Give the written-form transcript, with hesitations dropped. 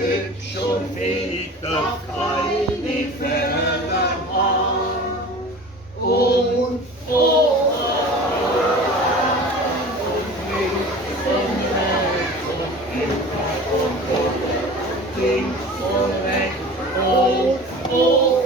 hübsch und fähig, das Kleid die Ferne Haar. Und oh, und links und rechts und überall und links und rechts. Oh, oh.